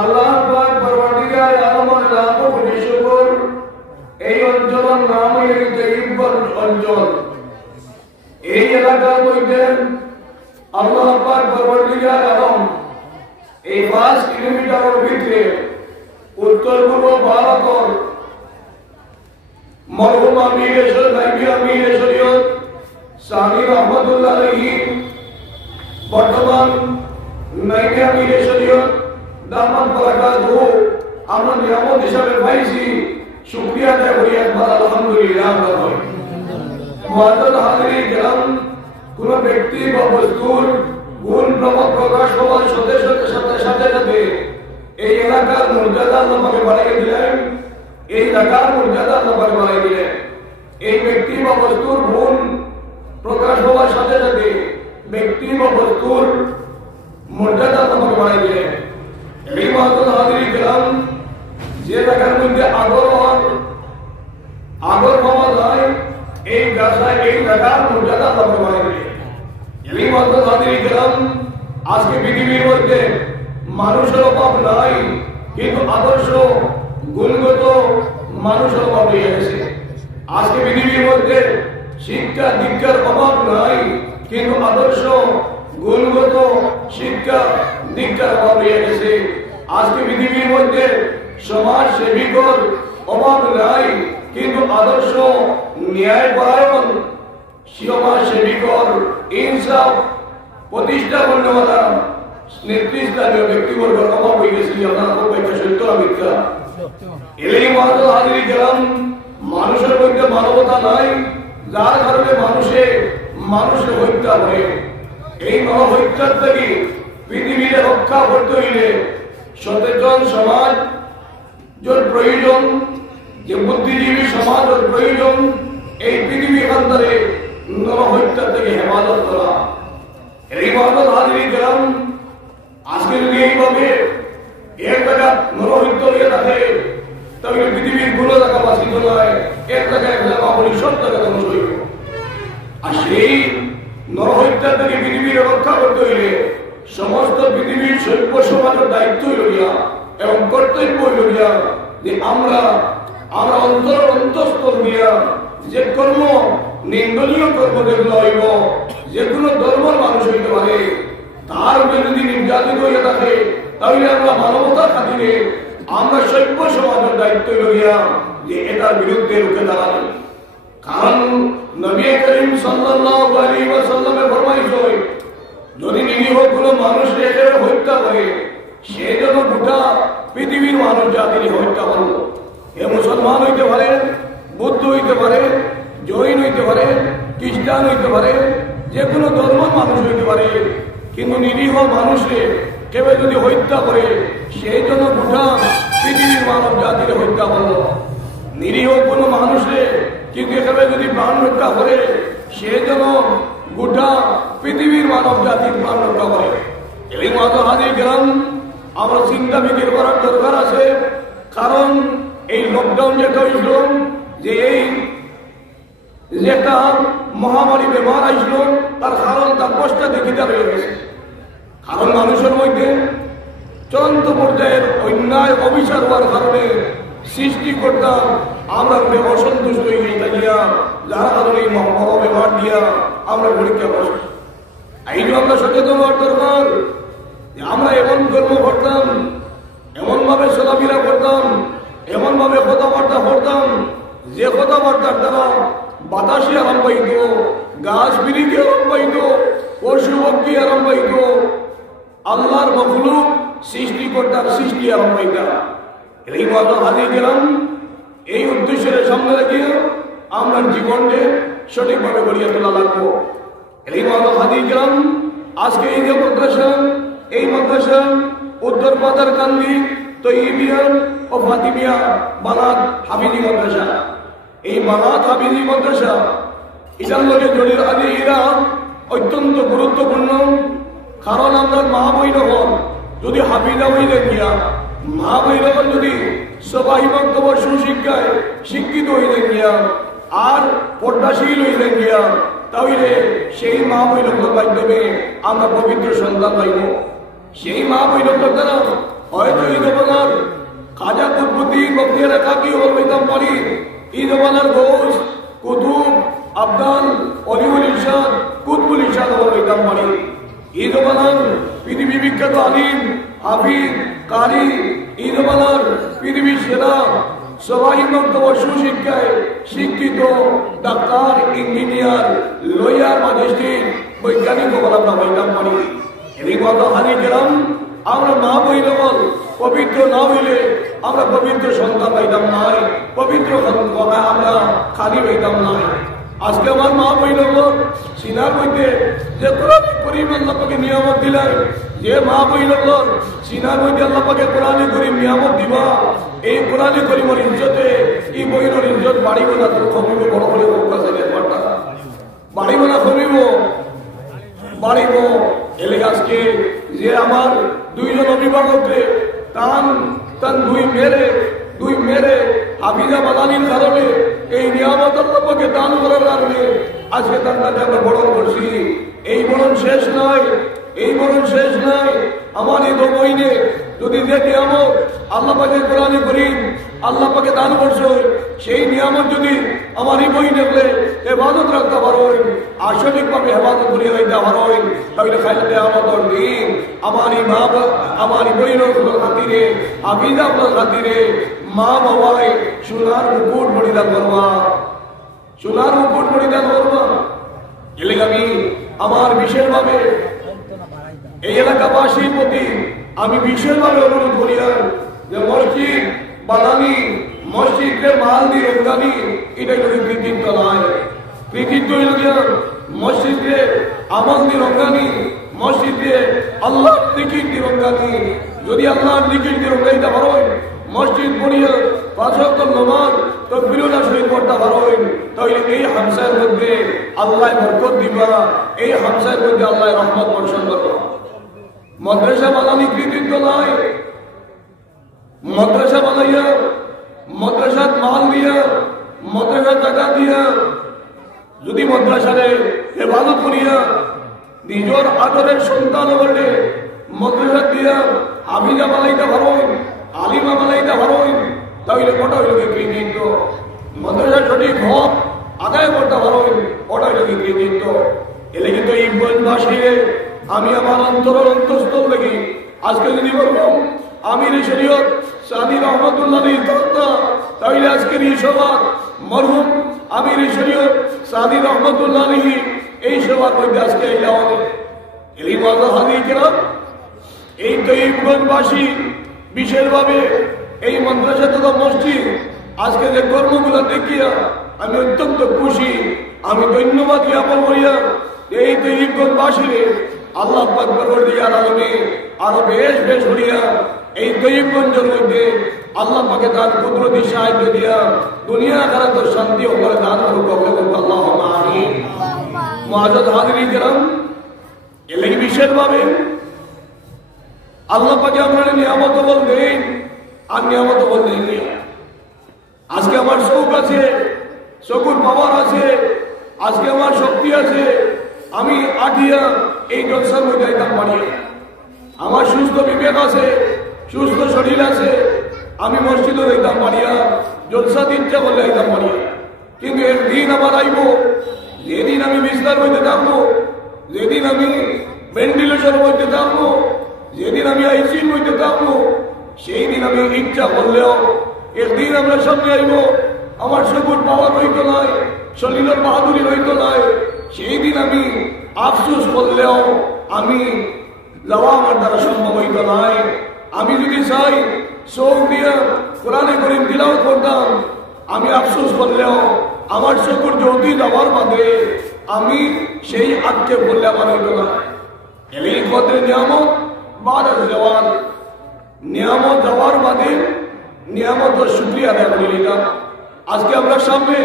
আল্লাহ পাক পরওয়ারদিগার আলমের লাখো কোটি শুকর, এই অঞ্চলের নাম এই তৈয়ব অঞ্চল। এই এলাকার মধ্যে আল্লাহ পাক পরওয়ারদিগার আলম এই 5 কিলোমিটারের ভিতরে উত্তর পূর্ব ভারতের মরহুম আমির শরীয়ত সানি রহমতুল্লাহ আলাইহি বর্তমান নাইবে আমির শরীয়ত দামাত বারাকাতুহু আমরা নিয়ামত হিসাবে পাইছি। শুকরিয়া আদায় করি একবার আলহামদুলিল্লাহ। মুআজ্জাজ হাজিরিন কিরাম, কোন ব্যক্তি বা বস্তুর গুণ প্রকাশ হওয়ার সাথে সাথে এই এলাকার মর্যাদা আল্লাহ পাক বাড়িয়ে দিলেন। এই এলাকার মর্যাদা আল্লাহ পাক বাড়িয়ে দিলেন। এই ব্যক্তি বা বস্তুর গুণ প্রকাশ হওয়ার সাথে সাথে ব্যক্তি বা বস্তুর মর্যাদা আল্লাহ পাক বাড়িয়ে দিলেন। এই মুআজ্জাজ হাজিরিন কিরাম, যে এলাকার মধ্যে আগর পাওয়া যায় এই গাছায় এই এলাকার মর্যাদা আল্লাহ পাক বাড়িয়ে দিলেন। এই মুআজ্জাজ হাজিরিন কিরাম, আজকে পৃথিবীর মধ্যে মানুষের অভাব নাই, কিন্তু আদর্শ গুণগত মানুষের অভাব হয়ে গেছে। আজকে পৃথিবীর মধ্যে শিক্ষা দীক্ষার অভাব নাই, কিন্তু আদর্শ গুণগত শিক্ষা দীক্ষার অভাব হয়ে গেছে। আজকে পৃথিবীর মধ্যে সমাজ সেবিকর অভাব নাই, কিন্তু আদর্শ ন্যায় পরায়ণ সমাজ সেবিকর ইনসাফ প্রতিষ্ঠা করনেওয়ালা নেতৃস্থানীয় ব্যক্তিবর্গের অভাব হয়ে গেছে। আপনারা খুব একটা সত্য মিথ্যা। এই মুআজ্জাজ হাজিরিন কিরাম, মানুষের মধ্যে মানবতা নাই, যার কারণে মানুষের হত্যা করে। এই হত্যার থেকে পৃথিবীকে রক্ষা করতে হইলে সচেতন সমাজ প্রয়োজন, যে বুদ্ধিজীবী সমাজ প্রয়োজন। এই পৃথিবী এখান্তরে নরহত্যা থেকে হেফাজত করা। এই মুআজ্জাজ হাজিরিন কিরাম, আজকে যদি এইভাবে এক জায়গা নরহত্যা হয়ে থাকে, তাহলে পৃথিবীর কোনো জায়গা বাঁচিত নয়, এক জায়গায় সব জায়গা ধ্বংস হইব। আর সেই নরহত্যা থেকে পৃথিবীর রক্ষা করতে হইলে সমস্ত পৃথিবীর সভ্য সমাজের দায়িত্ব লইয়া এবং কর্তব্য লইয়া যে আমরা অন্তঃস্থল দিয়া যে কর্ম নিন্দনীয় কর্ম যেগুলো হইব, যে কোনো ধর্মের মানুষ হইতে পারে, তার যদি নির্যাতিত হয়ে থাকে, তাহলে আমরা মানবতার খাতিরে আমরা সভ্য সমাজের দায়িত্ব লইয়া যে এটার বিরুদ্ধে রুখে দাঁড়াবো। কারণ নবী করিম সাল্লাল্লাহু আলাইহি ওয়াসাল্লামের ফরমাইশ, যদি নিরীহ কোনো মানুষকে একেবারে হত্যা করে, সে যেন গোটা পৃথিবীর মানুষ জাতির হত্যা করল। এ মুসলমান হইতে পারে, বৌদ্ধ হইতে পারে, জৈন হইতে পারে, খ্রিস্টান হইতে পারে, যে কোনো ধর্মের মানুষ হইতে পারে, কিন্তু নিরীহ মানুষকে কেউ যদি হত্যা করে, সেই জন্য গোটা পৃথিবীর মানব জাতির হত্যা করল। নিরীহ কোনো মানুষকে কিন্তু একেবারে যদি প্রাণ রক্ষা করে, সে যেন গোটা পৃথিবীর মানব জাতির প্রাণ রক্ষা করে। এই মুআজ্জাজ হাজিরিন কিরাম, আমরা চিন্তা ফিকির করার দরকার আছে। কারণ এই লকডাউন যেটা হইল, যে এই যেটা মহামারী বেমার আসলো, তার কারণ তার কষ্ট দেখিতে হয়ে গেছে। কারণ মানুষের মধ্যে চূড়ান্ত পর্যায়ের অন্যায় অবিচার হওয়ার কারণে সৃষ্টিকর্তা আমরা অসন্তুষ্ট হয়ে গিয়া, যার কারণে এই মহাবেমার দিয়া আমরা পরীক্ষা করছি। এই জন্য আমরা সচেতন হওয়ার দরকার যে আমরা এমন কর্ম করতাম, এমন ভাবে চলাফেরা করতাম, এমন ভাবে কথাবার্তা করতাম, যে কথাবার্তার দ্বারা বাতাসে আরাম পাইত, গাছ বিরিকে আরাম পাইত, পশু পক্ষী আরাম পাইত, আল্লাহর মখলুক সৃষ্টিকর্তার সৃষ্টি আরাম পাইতা। এই মুআজ্জাজ হাজিরিন কিরাম, এই উদ্দেশ্যের সামনে রেখে আমরা জীবনকে সঠিকভাবে গড়িয়ে তোলা লাগবো। এই মুআজ্জাজ হাজিরিন কিরাম, আজকে এই যে মাদ্রাসা উত্তর পাতারকান্দি তৈয়বিয়া ও ফাতিমিয়া বানাত হাফিজি মাদ্রাসা, এই বানাত হাফিজি মাদ্রাসা এটার লোকে জড়িত আগে এরা অত্যন্ত গুরুত্বপূর্ণ। কারণ আমরা মা বৈরহন যদি হাফিজা হইলেন গিয়া, মা বৈরহন যদি সবাই বক্তব্য সুশিক্ষায় শিক্ষিত হইলেন গিয়া আর পর্দাশীল হইলেন গিয়া, তাহলে সেই মা বৈরহনের মাধ্যমে আমরা পবিত্র সন্তান পাইব। সেই মা বৈরব দ্বারা হয়তো এই জমানার খাজা কুতুবুদ্দিন বখতিয়ার কাকি ওর বেদম পড়ি এই জমানার ঘোষ কুতুব আবদাল অলিউল ইরশাদ কুতুবুল ইরশাদ ওর বেদম পড়ি এই জমানার পৃথিবী বিখ্যাত আলিম হাফিজ কারি এই জমানার পৃথিবীর সেরা সবাই মন্তব্য সুশিক্ষায় শিক্ষিত ডাক্তার ইঞ্জিনিয়ার লয়ার ম্যাজিস্ট্রেট বৈজ্ঞানিক বলা বেদম পড়ি এই কথা হানি গেলাম আমরা মা বৈরবল পবিত্র না হইলে আমরা পবিত্র সন্তান পাইতাম নাই পবিত্র আমরা খালি পাইতাম নাই আজকে আমার মা বৈরবল সিনার মধ্যে যে কোরআন করিম আল্লাহ পাকে নিয়ামত দিলেন যে মা বৈরবল সিনার মধ্যে আল্লাহ পাকে কোরআন করিম নিয়ামত দিবা এই কোরআন করিমের ইজ্জতে এই বইয়ের ইজ্জত বাড়িব না তোর কমিব বড় বড় বাড়িব না কমিব বাড়িব এলে আজকে যে আমার দুইজন অভিভাবককে তান দুই মেরে হাফিজা মাদানির কারণে এই নিয়ামত আল্লাহকে দান করার কারণে আজকে তার কাছে আমরা বরণ করছি এই বরণ শেষ নয় এই বরণ শেষ নয় আমার এই বইনে যদি যে নিয়ামত আল্লাহ পাকে কোরআনে করিম আল্লাহ পাকে দান করছো সেই নিয়ামত যদি আমার এই বই নেবলে হেফাজত রাখতে পারোই আর সঠিকভাবে হেফাজত করিয়ে রাখতে পারোই তাহলে খাইলে আমাদের দিন আমার এই মা আমার এই বইনের খাতিরে হাফিজা আপনার খাতিরে মা বাবাই সোনার মুকুট পরিধান করবা সোনার মুকুট পরিধান করবা এলে আমি আমার বিশেষভাবে এই এলাকাবাসীর প্রতি আমি বিশেষভাবে অনুরোধ করি যে মসজিদ বানানি মসজিদে মাল দিয়ে রমজানি এটা যদি কৃতিত্ব নয় কৃতিত্ব মসজিদে আমল দিয়ে রমজানি মসজিদে আল্লাহ দিকির দিয়ে রমজানি যদি আল্লাহর দিকির দিয়ে রমজানিতে পারেন মসজিদ পড়িয়া 5 ওয়াক্ত নামাজ তাকবীরুল্লাহ শরীফ পড়তে পারেন তাহলে এই হামসার মধ্যে আল্লাহ বরকত দিবা এই হামসার মধ্যে আল্লাহ রহমত বর্ষণ করবে মাদ্রাসা বানানি কৃতিত্ব নয় মাদ্রাসা বানাইয়া মাদ্রাসাত মাল দিয়া মাদ্রাসা টাকা দিয়া যদি মাদ্রাসারে হেফাজত করিয়া নিজের আদরের সন্তান হলে মাদ্রাসা দিয়া হাফিজা বানাইতে পারেন আলিমা বানাইতে পারেন তাহলে কটা হইল কৃতিত্ব মাদ্রাসা সঠিক হক আদায় করতে পারেন ওটা হইল কৃতিত্ব এলে কিন্তু এই বনবাসীরে আমি আমার অন্তরের অন্তঃস্থল দেখি আজকে যদি বলবো আমির শরীয়ত সাদি রহমতুল্লাহ তাহলে আজকের এই সভা মরহুম আমির শরীয়ত সাদি রহমতুল্লাহ এই সভার মধ্যে আজকে এই মজা হাজিরাম এই তৈবগঞ্জবাসী বিশেষভাবে এই মাদ্রাসা তথা মসজিদ আজকে যে কর্মগুলো দেখিয়া আমি অত্যন্ত খুশি আমি ধন্যবাদ জ্ঞাপন করিয়া এই তৈবগঞ্জবাসীরে আল্লাহ পাক পরওয়ারদিগার আলমে আরো বেশ হইয়া এই তৈবগঞ্জের মধ্যে আল্লাহ পাকে তার কুদরতি সাহায্য দিয়া দুনিয়া আখিরাতের শান্তি ও করে দান করুক আল্লাহুম্মা আমিন মুআজ্জাজ হাজিরিন کرام এলে বিশেষভাবে আল্লাহ পাকে আমরা নিয়ামত বলতেন আর নিয়ামত বলতেন আজকে আমার শৌক আছে শকুর পাওয়ার আছে আজকে আমার শক্তি আছে আমি আটিয়া এই জলসার মধ্যে আইতাম পারি আমার সুস্থ বিবেক আছে সুস্থ শরীর আছে আমি মসজিদে যাইতাম পারিয়া জলসা দিনটা বলে আইতাম পারিয়া কিন্তু একদিন আমার আইব যেদিন আমি বিছনার মধ্যে থাকবো যেদিন আমি ভেন্টিলেশনের মধ্যে থাকবো যেদিন আমি আইসির মধ্যে থাকবো সেই দিন আমি ইচ্ছা করলেও একদিন আমরা সামনে আইব আমার শকুর পাওয়ার হইত নয় শরীরের বাহাদুরি হইত নয় সেই দিন আমি আফসোস করলেও আমি যাওয়া আমার দ্বারা সম্ভব হইত নয় আমি যদি চাই চোখ দিয়ে কোরআনে করিম তিলাওয়াত করতাম আমি আফসোস করলেও আমার শকুর যদি যাওয়ার বাদে আমি সেই আক্ষেপ করলে আমার হইত না এই পথে নিয়ামত বাদ জওয়ান নিয়ামত যাওয়ার বাদে নিয়ামত শুকরিয়া আদায় করে নিলাম আজকে আমরা সামনে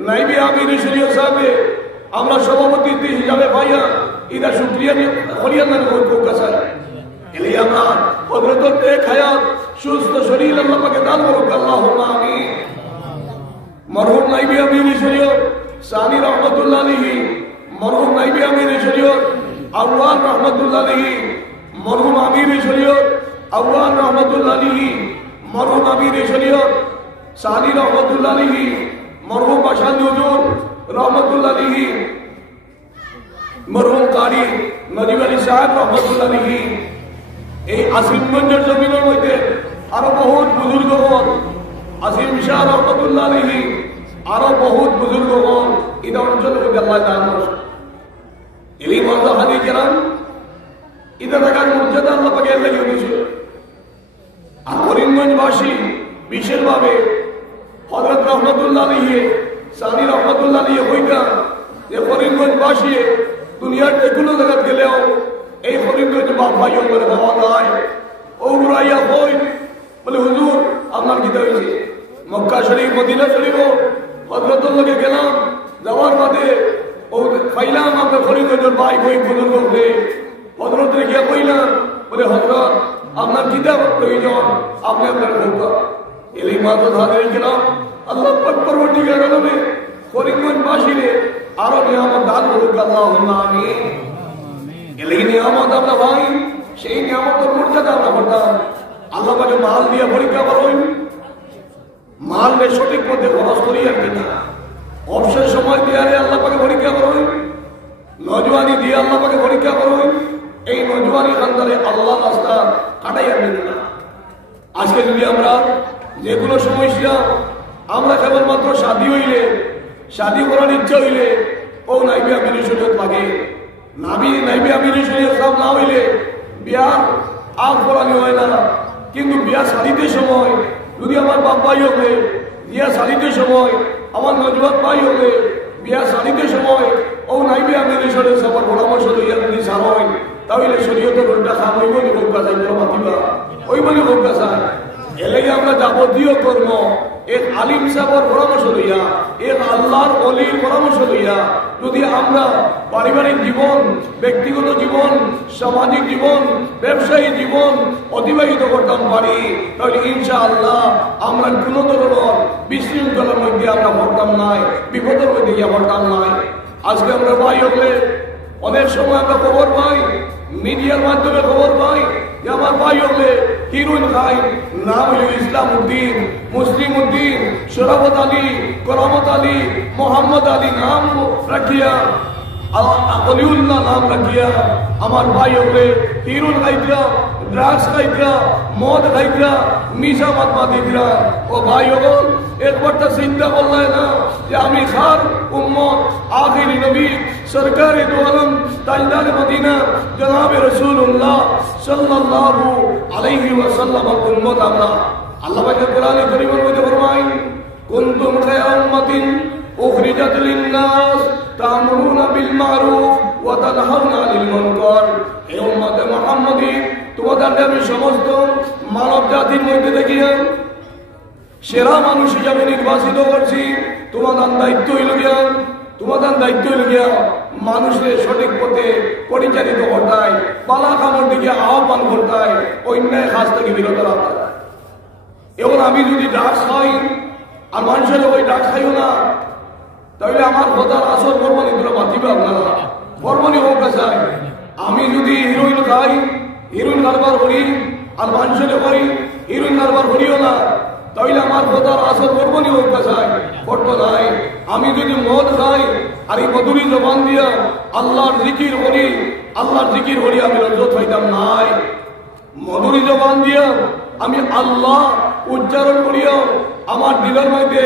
নাইবে আমির শরীয়ত সাহেবে আমরা সভাপতি হিসাবে পাইয়া এটা শুকরিয়া করিয়া না কোন কাছে এলে আমরা হযরত এক হায়াত সুস্থ শরীর আল্লাহ পাকে দান করুক আল্লাহুম্মা আমিন মরহুম নাইবে আমির শরীয়ত সানি রহমাতুল্লাহ আলাইহি মরহুম নাইবে আমির শরীয়ত আউয়াল রহমাতুল্লাহ আলাইহি মরহুম আমির শরীয়ত আউয়াল রহমতুল্লাহ আলাইহি, মরহুম আমির শরীয়ত সানি রহমতুল্লাহ আলাইহি, মরহুম বাসানি হুজুর রহমতুল্লাহ আলাইহি, মরহুম কারি নজিব আলী সাহেব রহমতুল্লাহ আলাইহি। এই আসিমগঞ্জের জমিনের মধ্যে আরো বহুত বুজুর্গগণ, আসিম শাহ রহমতুল্লাহ আলাইহি, আরো বহুত বুজুর্গগণ এই অঞ্চলের মধ্যে আল্লাহ দান করেছেন। এই বন্ধ হাদি কেরাম ঈদের টাকার মর্যাদা আল্লাহ পাকে লাগিয়ে দিয়েছিল। আর করিমগঞ্জবাসী বিশেষভাবে হযরত রহমতুল্লাহ আলাইহি, সানি রহমতুল্লাহ আলাইহি হইতা যে করিমগঞ্জবাসী দুনিয়ার যে কোনো জায়গা গেলেও এই করিমগঞ্জ বাপ ভাই বলে পাওয়া যায়। ও উড়াইয়া বই বলে হুজুর আপনার কি হয়েছে? মক্কা শরীফ মদিনা শরীফ হযরতুল্লাহকে গেলাম, যাওয়ার বাদে ও পাইলাম আপনার করিমগঞ্জের ভাই বই বুজুর্গ হয়ে হযরত গিয়া কইলাম বলে হযরত আপনার কিতাব প্রয়োজন, আপনি আপনার বলবা এলি মাত্র ধারে গেলাম। আল্লাহ পাক পরবর্তীকালে আলমে করিমগঞ্জবাসীরে আরো নিয়ামত দান করুক আল্লাহুম্মা আমিন। এই নিয়ামত আমরা ভাই, সেই নিয়ামতের মর্যাদা আমরা করতাম। আল্লাহ পাকে মাল দিয়ে পরীক্ষা করুন, মাল সঠিক পথে খরচ করি আর কিনা, অবসর সময় দিয়ে আল্লাহ পাকে পরীক্ষা করুন, নজওয়ানি দিয়ে আল্লাহ পাকে পরীক্ষা করুন। এই নজওয়ানি খানদারে আল্লাহ রাস্তা কাটাই আনবেন না। আজকে যদি আমরা যে কোনো সমস্যা আমরা কেবলমাত্র শাদী হইলে, শাদী করার ইচ্ছা হইলে ও নাইবে আমির শরীয়ত লাগে, নাইবে আমির শরীয়ত সব না হইলে বিয়ার আগ করানি হয় না। কিন্তু বিয়া শাদীতে সময় যদি আমার বাপ ভাই হবে, বিয়া শাদীতে সময় আমার নজওয়ান ভাই হবে, বিয়া শাদীতে সময় ও নাইবে আমির শরীয়ত সবার পরামর্শ লইয়া যদি সার হয় তাহলে শরীয়তের রোডটা খাম হইব নি হোক গাছাই মাতিবা ওই বলে হোক গাছায়। এলে আমরা যাবতীয় কর্ম এক আলিম সাহেবের পরামর্শ লইয়া, এক আল্লাহর ওলির পরামর্শ লইয়া যদি আমরা পারিবারিক জীবন, ব্যক্তিগত জীবন, সামাজিক জীবন, ব্যবসায়ী জীবন অতিবাহিত করতাম পারি তাহলে ইনশাআল্লাহ আমরা কোনো ধরনের বিশৃঙ্খলার মধ্যে আমরা পড়তাম নাই, বিপদের মধ্যে গিয়ে পড়তাম নাই। আজকে আমরা ভাই হলে অনেক সময় আমরা খবর পাই, মিডিয়ার মাধ্যমে খবর পাই যে আমার ভাই হলে হিরোইন খাই, নাম হইল ইসলাম উদ্দিন, মুসলিম উদ্দিন, শরাফত আলী, করামত আলী, মোহাম্মদ আলী নাম রাখিয়া, অলিউল্লাহ নাম রাখিয়া আমার ভাই হলে হিরোইন খাইতরা, ড্রাগস খাইতরা, মদ খাইতরা, মিশা মাতমা দিতরা। ও ভাই হল একবারটা চিন্তা করলে না যে আমি খার উম্মত আখিরি নবী সরকারে দো আলম তাজদার মদিনা জনাবে রাসূলুল্লাহ সাল্লাল্লাহু আলাইহি ওয়াসাল্লামের উম্মত আমরা। আল্লাহ পাক কোরআনে কারীমের মধ্যে ফরমায় কুনতুম খায়রা উম্মাতিন উখরিজাত লিন-নাস তা'মুরুনা বিল মারুফ ওয়া তানহাউনা আনিল মুনকার। হে উম্মতে মুহাম্মাদী, তোমাদের আমি সমস্ত মানব জাতির মধ্যে দেখিয়া সেরা মানুষ হিসাবে নির্বাচিত করছি। তোমাদের দায়িত্ব হইল গিয়া, তোমাদের দায়িত্ব হইল গিয়া মানুষের সঠিক পথে পরিচালিত করতাই, পালা কামড় দিকে আহ্বান করতাই, অন্যায় কাজ থেকে বিরত রাখতাই। এবং আমি যদি ড্রাগস খাই আর মানুষের ওই ড্রাগস খাইও না তাহলে আমার কথার আসর বর্মনি তোরা মাতিবে আপনারা বর্মনি হোক চাই। আমি যদি হিরোইন খাই, হিরোইন কারবার করি আর মানুষের করি হিরোইন কারবার করিও না তাহলে আমার কথার আসর বর্মনি হোক চাই করতো নাই। আমি যদি মদ খাই আর এই মধুরী জবান দিয়া আল্লাহর জিকির করি, আল্লাহর জিকির করি আমি লজ্জত পাইতাম নাই। মধুরী জবান দিয়া আমি আল্লাহ উচ্চারণ করিয়া আমার দিলের মধ্যে